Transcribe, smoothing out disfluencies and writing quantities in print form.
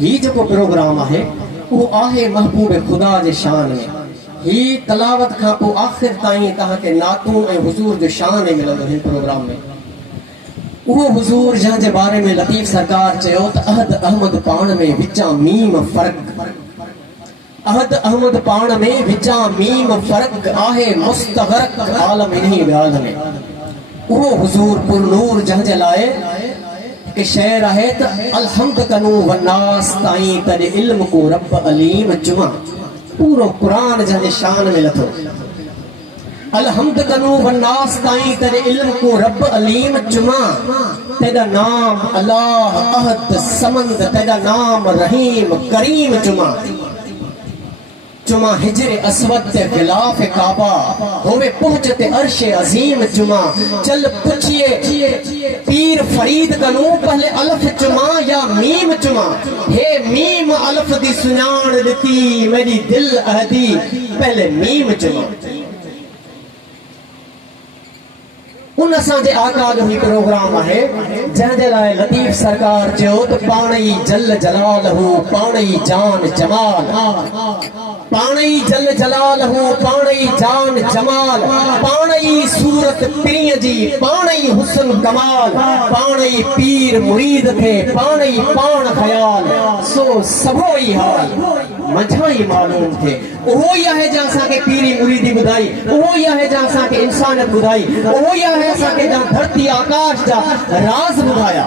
ही जो प्रोग्राम है वो आहे महबूब खुदा जे शान में। ही तलावत का पो आखिर ताईं तहां के नातू ए हुजूर जो शान मिलंदो हिन प्रोग्राम में। वो हुजूर जहां जे बारे में लतीफ सरकार चयो त अहद अहमद पाण में विचा मीम फर्क। अहद अहमद पाण में विचा मीम फर्क आहे मुस्तगरक आलम इन्हीं व्याल में। वो हुजूर पुरनूर जहां जे लाए के शेर आहे त अलहम्द कनू वन्नास ताईं तद इल्म को रब अलीम जुमा। पूरो कुरान जहां शान में लथो अलहम्द कनू वन्नास ताईं तद इल्म को रब अलीम जुमा। तेदा नाम अल्लाह अहद समंद तेदा नाम रहीम करीम जुमा। जुमा हिजरे असवद ते गिलाफ काबा होवे पहुंचते अर्शे अजीम जुमा। चल पूछिए पीर फरीद कनू पहले अल्फ जुमा या मीम जुमा। हे मीम अल्फ दी सुनान लिती मेरी दिल अहदी पहले मीम जुमा। उन असांजे आका जो ही प्रोग्राम है जंहिंजे लाइ लतीफ सरकार चयो त पाण ई जल जलालहू पाण ई जान जमाल। पाण ई जल जलालहू पाण ई जान जमाल। पाण ई सूरत पीर जी पाण ई हुस्न कमाल। पाण ई पीर मुरीद थे पाण ई पाण ख्याल। सो सबो ई हाल मझा ही मालूम थे। उहो ई आहे जंहिं असांखे पीरी मुरीदी ॿुधाई। उहो ई आहे जंहिं असांखे इंसानियत ॿुधाई। उहो ई आहे असांखे जंहिं धरती आकाश जा राज़ ॿुधाया।